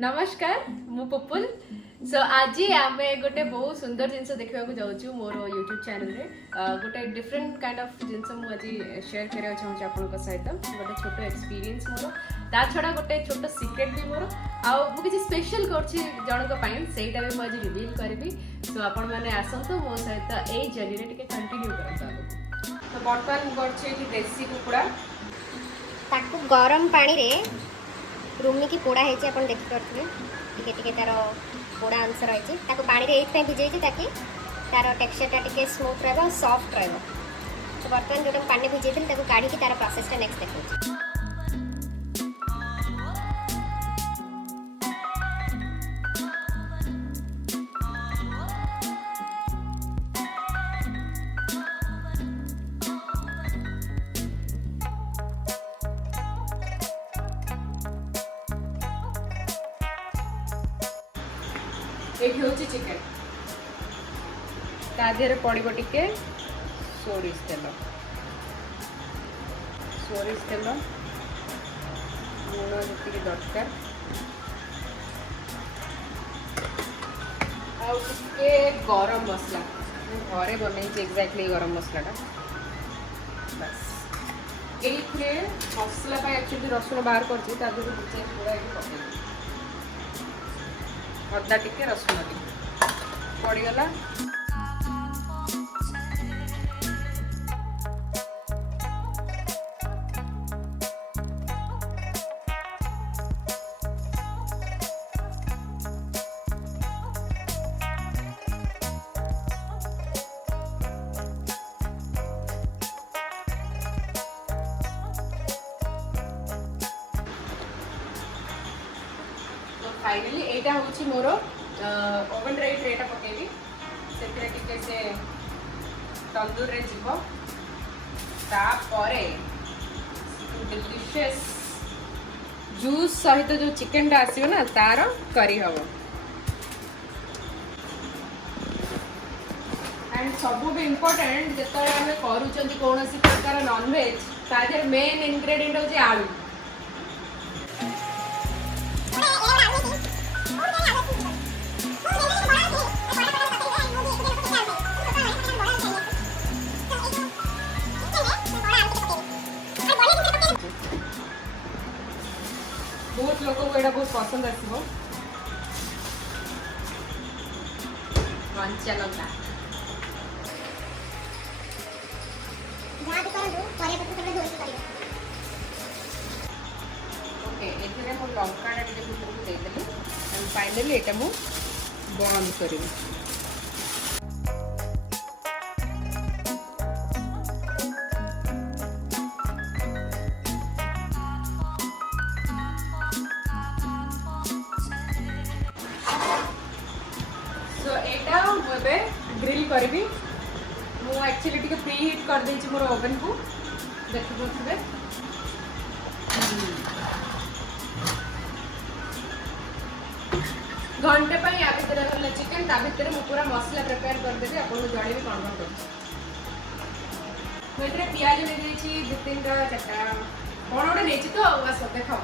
नमस्कार मु पुपुल सो आज आम गोटे बहुत सुंदर जिनस देखा जाऊँ मोर यूट्यूब चैनल रे गोटे डिफरेंट काइंड ऑफ जिनस मुझे शेयर करने चाहूँगी आपंक सहित गोटे छोट एक्सपीरियंस मोर ता छड़ा गोटे छोट सीक्रेट भी मोर आउ किसी स्पेशल कर सेटा भी मुझे रिवील करी सो आपण मैंने आसतु मो सहित यही जर्नी टे कंटिन्यू कर तो बर्तमान कर देसी कुकुड़ा गरम पानी रे रुमी की पोड़ा है आप देखिपे टे तार पोड़ा अंश रही पानी ये भिजे ताकि तार टेक्सचरटा टे स्मूथ रहा सॉफ्ट रहा तो बर्तमान जो पानी भिजे काढ़ी तार प्रोसेसटा नेक्स्ट देखा एक हूँ चिकेन तादेह पड़ो टिके सोरिष तेल लुण जी दरकार आगे गरम मसला घरे बनई एक्जाक्टली गरम मसलाटा बस ये मसला एक्चुअली रसुण बाहर कर पूरा पकड़ अदा टिके रसुण पड़गला फाइनली एटा होची मोर ओवन रे ट्रेटा पकेबी सेतरे टिके से तंदूर रे जीवो ता परे डिलीशियस जूस सहित जो चिकन टा आसीबो ना तार करी हबो एंड सबु भी इंपोर्टेंट जेतरे हम करूचंती कोनोसी प्रकार नॉन वेज तादर मेन इंग्रेडिएंट होची आलू बहुत लोक को एटा बहुत पसंद आसीबो कंचा लंका ओके एथिरे मो लंकाटा टिके भितर को दे देली एंड फाइनली एटा मु बंद करिबी ग्रिल करी मु एक्चुअली टिके प्री हीट कर देछि मोर ओवन को देखि पथबे घंटे पर या भीतर रहला चिकन ता भीतर मु पूरा मसाला प्रिपेयर कर देबे आपन को जणेबी कोन कोन कर मैं इतरे प्याज ले देछि दो तीन टा चटा कोन ओडे नेछि तो बस देखो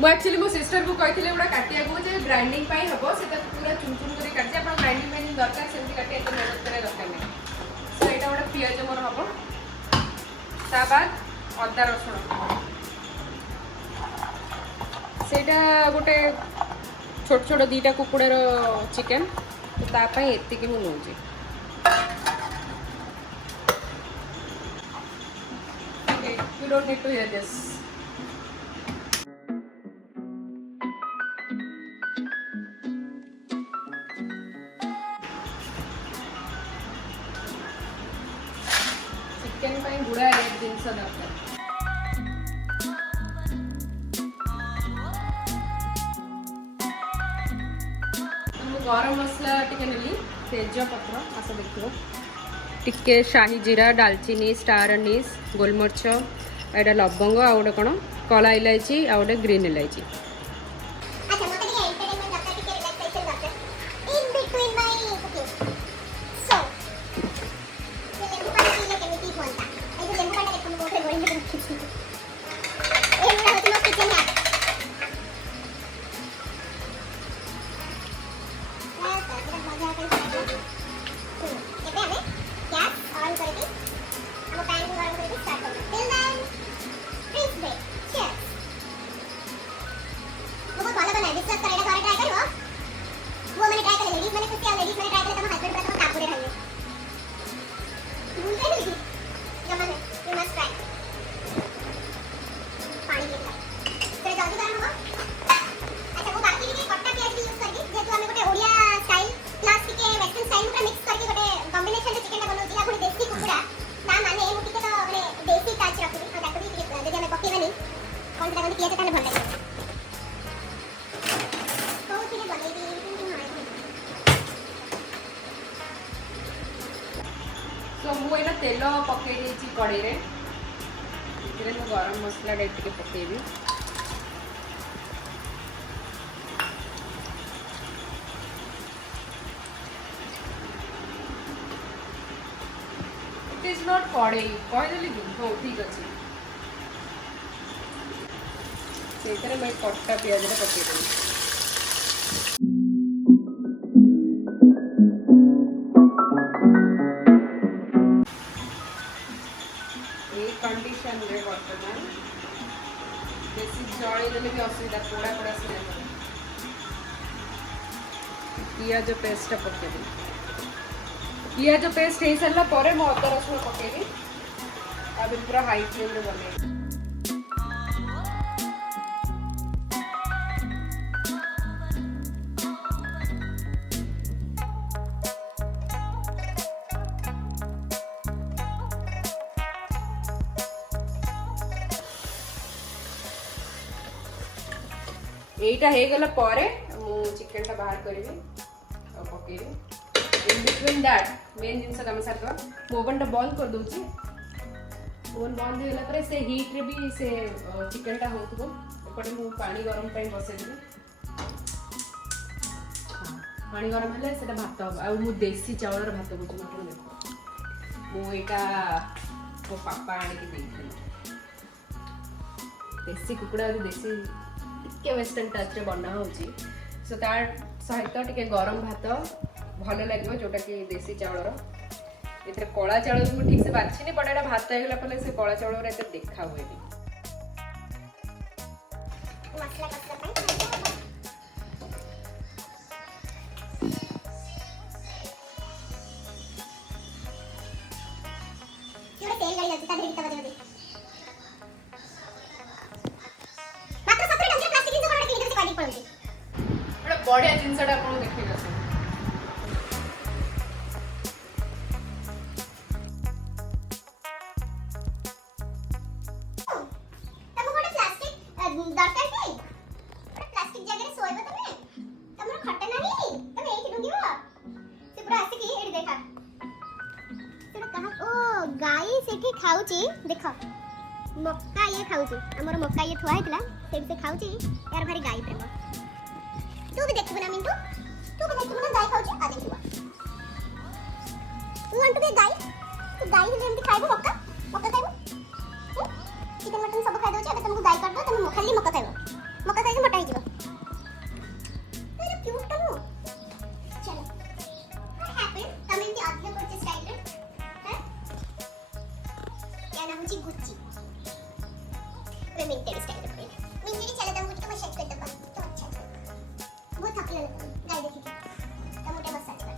मु एक्चुअली मो सिस्टर को कहिथिले उडा काटिया को जे ग्राइंडिंग पाई हबो सेटा पूरा चुन चुन करी काटजे अपन ग्राइंडिंग में दरकार सेमती काटिया तो मेहनत करे दरकार नहीं सो एटा उडा प्याज मोर हबो ता बाद अदा रसुण सेटा गोटे छोट छोट दीटा कुकुड़ा रो चिकन तो ता पई एत्ती कि मु नउजी okay you don't need to hear this chicken pie गुड़ा रेड जिनस दरकार गरम मसला टिके नेली तेज पत्र आस देखो टिके शाही जीरा दालचीनी स्टार अनीस गोलमर्च एटा लवंग आ गोटे कौन कला इलायची आ गोटे ग्रीन इलायची कौन सा पिया ताले भल लागे कोथिरे बनेबी सो मु एना तेल पकई देछि कढ़ई रे इतरे मु गरम मसला डाइट के पकेबी इट इज नॉट कढ़ई कह देली कि हो ठीक अछि सेतरे मैं कट्टा प्याज रे पके देबी कंडीशन रे वर्तमान बेसी जड़ी देले भी असुविधा पोड़ा पोड़ा से पियाज पेस्ट पकेबी पियाज पेस्ट हो सारा पर मु अदा रसुण पकेबी अब पूरा हाई फ्लेम रे बनेबी एटा हे गला पारे मु चिकन टा बाहर करिवि और पकेबि इन बिटवीन दैट मेन जिंस काम सारवा ओवन टा बंद कर दोची ओवन बंद होला परे से हीट रे भी से चिकन टा होतबो एपटे मु पानी गरम पई बसे देबी पानी गरम हले सेटा भात आ मु देसी चावल रे भात बुझ मत देखो मु एटा को पापा आने के देई देसी कुकुड़ा देसी के वेस्टर्न टच रे बना होची सो तार सहित टिके गरम भात भल लगे जोटा कि देसी चावल इतरे कला चावल भी ठीक से बाछिनी पड़ाटा भात होगला पले से कला चावल रे एते देखा हुए नी मसला कसला पे क्यों तेल गाड़ी जाती ता ढेरी तब दे बढ़िया जिनसटा आपन देखिबा से तब गोटे प्लास्टिक दरकार नै गोटे प्लास्टिक जगह रे सोइबो तमे तमर खटे नाही तमे एठी डुंगिबो से पूरा आसी की एठी देखा सेटा कहा ओ गाई सेठी खाउची देखो मक्का ये खाउची हमर मक्का ये थुआ हेतला सेठी से खाउची यार भारी गाई प्रेम तू भी देखबो ना मिंटू तू भी देखबो ना गाय खाउची आ देखबो तू वांट टू बी गाय तू गाय हेले एमती खाइबो मक्का मक्का खाइबो चिकन मटन सब खाइ दोछ अब तुमको गाय कर दो तुम खाली मक्का खाइबो मोटा ही जीवो अरे क्यूट तनु चलो व्हाट हैपेंड तुम एमती आधे करते स्टाइल रे हैं क्या नाम होची गुच्ची रे मिंटेड स्टाइल रे मिंटेड चलो तुम गुच्ची को मसाज कर दो तो अच्छा बहुत थक लग गाय देखी तो मोटे मसाज कर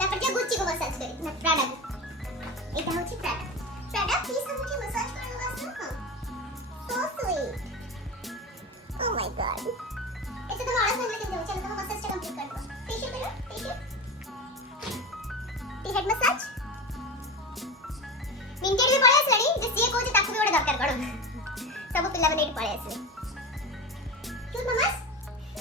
तापर के गुच्ची को मसाज करी ना प्राडा एटा होची प्राडा प्लीज हम मुझे मसाज करवा so sweet oh my God ऐसे तो आवाज नहीं देते चलो तुम मसाज कंप्लीट कर दो फेशियल करो facial T head massage minted भी पळे आसलणी जे सीए कोची ताकू भी ओडे दरकार करो सब पिल्ला बने पळे आसले क्यों मम्मा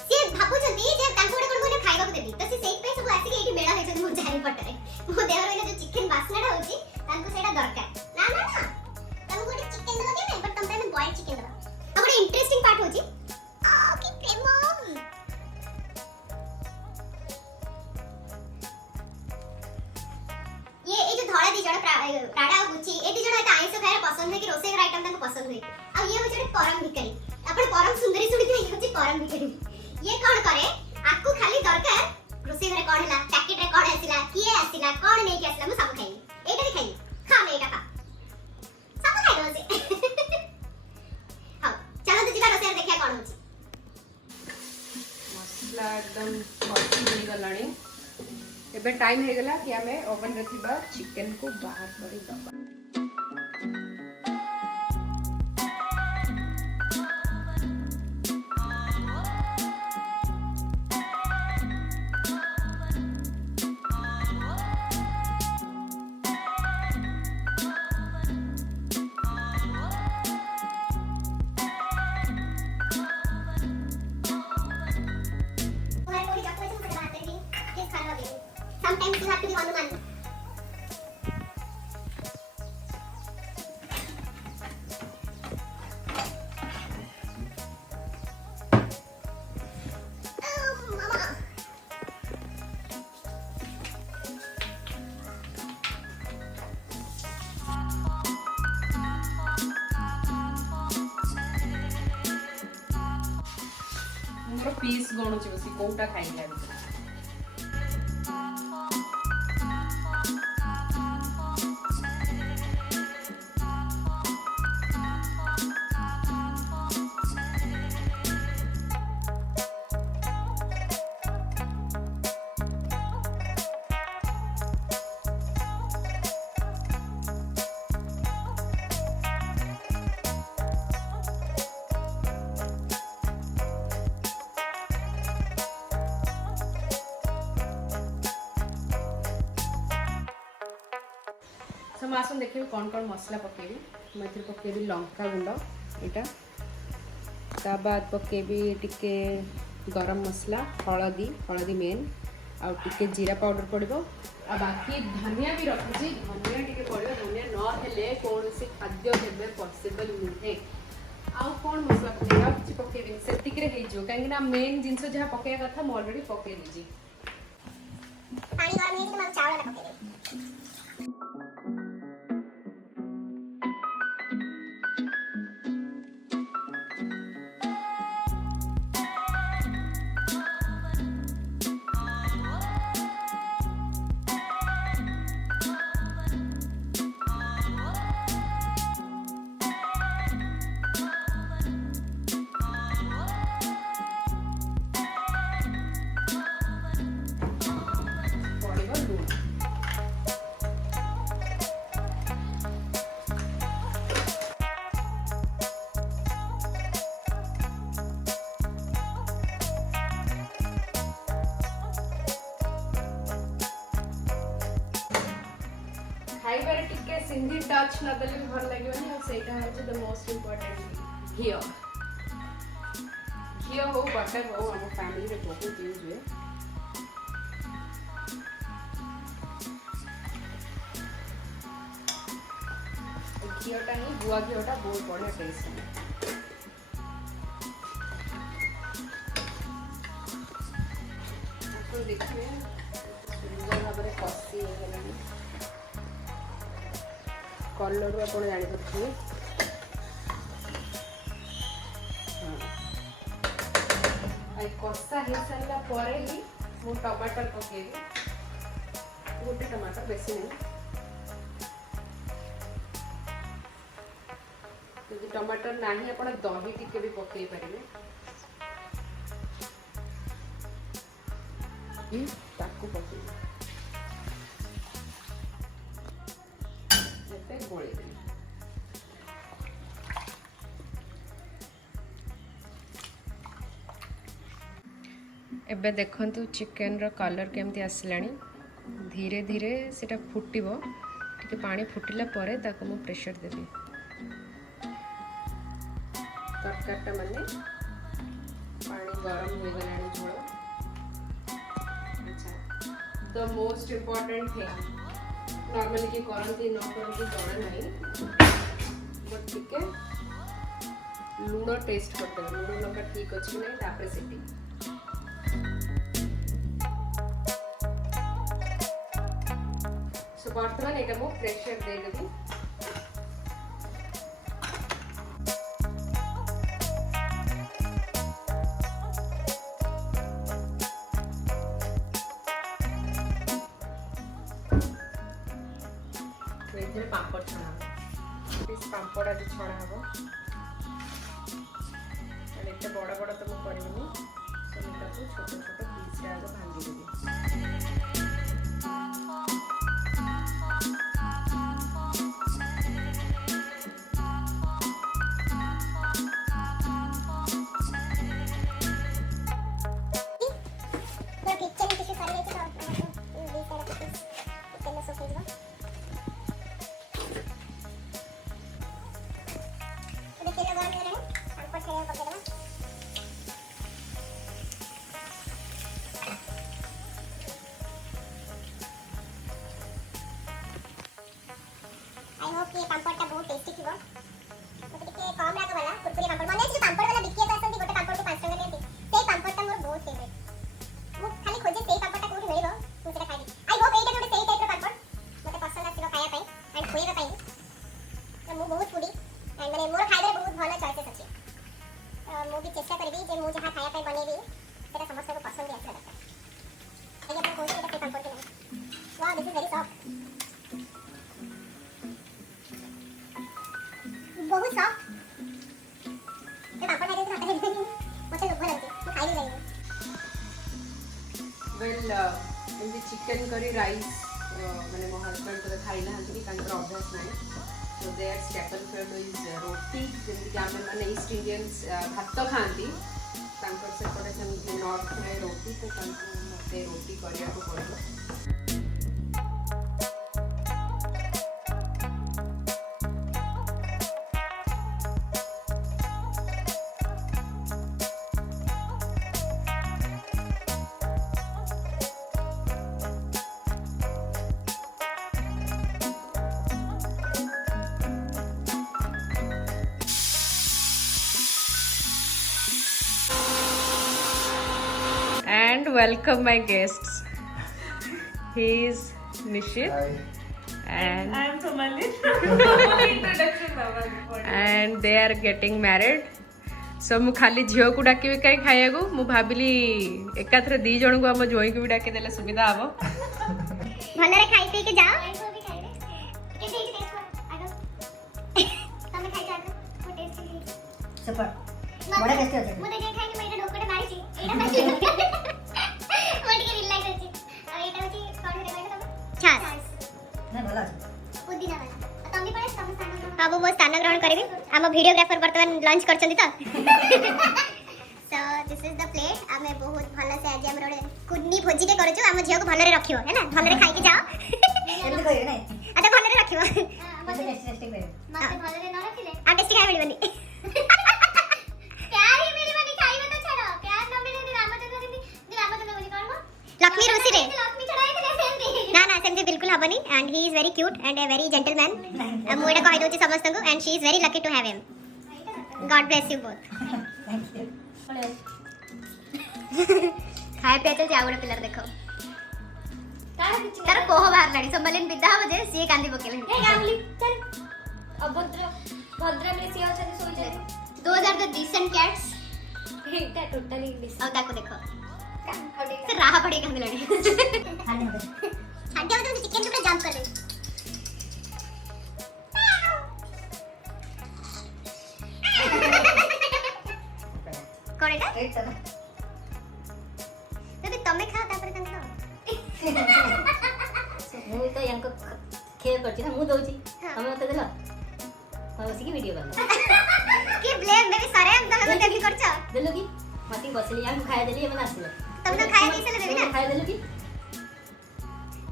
से भाबु जदी जे तांको ओडे कोन कोन खाइबा को देबी त से सेक पे सब आसी एठी मेळा हे मो जाई पटरे मो देवर होइला जो चिकन बासनाडा होची तांको सेडा दरकार ना ना ना तुम गोटे चिकन दबा के बट तुम पे बॉइल्ड चिकन दबा अब गोटे इंटरेस्टिंग पार्ट होची आ की प्रेम ये जो धड़ा दी जण प्राडा गुची ए दी जण आइसो खाइरा पसंद है कि रोसे घर आइटम तांको पसंद है आ ये हो जण परम भिखारी अपन परम सुंदरी सुनी के होची परम भिखारी ये कौन करे आपको खाली दरकार रोसे घरे कौन हला पैकेट रे कौन आसिला किए आसिला कौन नै के आसिला मु सब खाई एटा भी खाई खा ले एटा खा सब खाई दो से हां चलो तो जीवा रोसे देखिया कौन होची मसला एकदम पकी हो गलाणी एबे टाइम हे गला कि हमें ओवन रे थिबा चिकन को बाहर करी दबा sometimes you have to be on the run. ମୋର ପିସ୍ ଗଣୁଛି ବସି କୋଉଟା ଖାଇଲା सब आसन देखिए कौन कौन मसला पकेबी मैं पकेबी लंका गुंड यहाँ ता बाद पकेबी टिके गरम मसला हलदी हलदी मेन आउ टिके जीरा पाउडर पड़ो आ बाकी धनिया भी रखुची धनिया टिके पड़ो धनिया नहेले कौन से खाद्य केबे पॉसिबल नुहे आउ कौन मसला पकेबा किछि पकेबी सेतिक रे हेजो काहेकि मेन जिंस जहाँ पकेया कथा म ऑलरेडी पके दीजी पानी गरम हे तो मैं चावल ना पकेबे खाइबार टिके सिंधी टच न देले भल लागिवनी और सेटा है द मोस्ट इंपोर्टेंट घी हो बटर हो हम फैमिली रे बहुत यूज हुए घीटा ही गुआ घीटा बहुत बढ़िया टेस्ट है तो देखिए सुंदर भाव में कसी हो गलानी कलर आप जापे कषा हो सारा पर ही मु टमाटर पकेबी गोटे टमाटर बेसी नहीं यदि टमाटर ना आप दही टिके भी पकई पारे ताकू पकेबी गोली एबे देखंतु चिकन रो कलर केमती आसलानी धीरे धीरे सेटा फुटिबो टिके पानी फुटिला परे ताको मु प्रेशर देबी तरकारीटा माने पानी गरम हो गलानी झोल अच्छा the most important thing normally की करंती न करंती जाना नहीं बट टिके लूण टेस्ट करते लूण लंका ठीक अच्छी नहीं तापर सेटिंग सो बर्तमान एटा मो प्रेशर दे देबी पापड़ छणा पापड़ आज छणा हम एते बड़ बड़ तो मुझे करनी छोट छोट पीस आग भांगी देवी टेस्टी थिबो मते टिके कम राग वाला कुरकुरे पापड़ माने जे पापड़ वाला बिकिया त असंती गोटे पापड़ को 5 टका लेते सेई पापड़ ता मोर बहुत फेवरेट मु खाली खोजे सेई पापड़ ता कोठी मिलिबो मु सेटा खाइबी आई होप एटा जोटे सेई टाइप रो पापड़ मते पसंद आसीबो खाया पई एंड खोइबा पई तो मु बहुत फूडी एंड माने मोर खाइबा बहुत भलो चॉइसेस अछि मु भी चेष्टा करबी जे मु जहां खाया पई बनेबी सेटा समस्त को पसंद आछला दरकार आगे अपन कोई सेटा सेई पापड़ के wow this is very soft बहुत सॉफ्ट ये पापड़ खाइले तो हाथ में मते लोभ लागे तो खाई नहीं वेल एमती चिकन करी राइस माने मो हस्बैंड को खाई ना हंती कांकर अभ्यास नाही so there staple food is roti जेमती आमे माने ईस्ट इंडियंस भात खांती कांकर से पड़े से नॉर्थ में रोटी तो कांकर मते रोटी करिया को पड़ो And welcome my guests. He is Nishit. Hi. And I am Somali. Introduction baba. and they are getting married. So मु खाली झियो को डाकिबी काई खाया को मु भाबिली एकाथरे दी जण को हम जोई को भी डाके देले सुविधा हबो भलरे खाई पी के जाओ आइसो भी खाइबे के ठीक टेस्ट कर आगो तमे खाइ जाओ को टेस्ट सुपर बड़ा टेस्ट होते मु देखे खाइ के मेरा ढोकटे मारी छी एटा खाइ मोटी के रिलैक्स होची और एटा होची कौन रे कहले तमे छास ना भला पुदीना वाला तम भी पड़े तम स्थान हां वो स्थान ग्रहण करबी हम वीडियोग्राफर वर्तमान लंच करचंदी त so this is the plate आमे बहुत भलो से आज हमर कुडनी भोजी के करछु हम झियो को भलरे रखियो है ना भलरे खाइ के जाओ एमती करियो नै अच्छा भलरे रखियो मते टेस्टी करियो मते भलरे न रखिले आ टेस्टी खाइ मिलबनी प्यार ही मिलबनी खाइबे तो छाड़ो प्यार न मिले दी रामचंद्र बोली कोन लक्ष्मी रुचि रे लक्ष्मी छड़ाई के सेमती ना ना सेमती बिल्कुल हबनी and he is very cute and a very gentleman मु एटा कहि दोची समस्त को and she is very lucky to have him God bless you both thank you खाए पे चल जाओ पिलर देखो तार कोह बाहर लाड़ी संबलिन विदा हो जे सी कांदी पकेले ए गामली चल अभद्र भद्र में सी अच्छा सोई जाए 2000 the decent cats Etah totally dish अब ताको देखो से राह पड़ी कांदी लाड़ी खाने हो छांटे तो चिकन के ऊपर जंप कर दे कोरेटा एट तर तबे तमे खा तापर तंग मु तो यांको खेल करछि ना मु दउछि हम मते देला हम बसी की वीडियो करला के ब्लेम बेबी सारे हम तमे देखि करछ देलो की मती बसली यांको खाया देली एमन आसिला तमे तो खाया दिसले बेबी ना खाया देलो की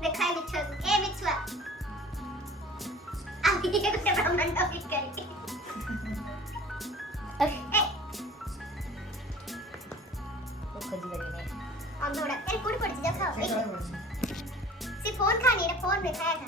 देखाय मिछु ए मिछुआ आ वीडियो को ब्राह्मण टॉपिक करके ए तो खजी लगी नहीं हम थोड़ा ए कुड़ पड़ जा खाओ सी फोन खानी रे फोन में खाया था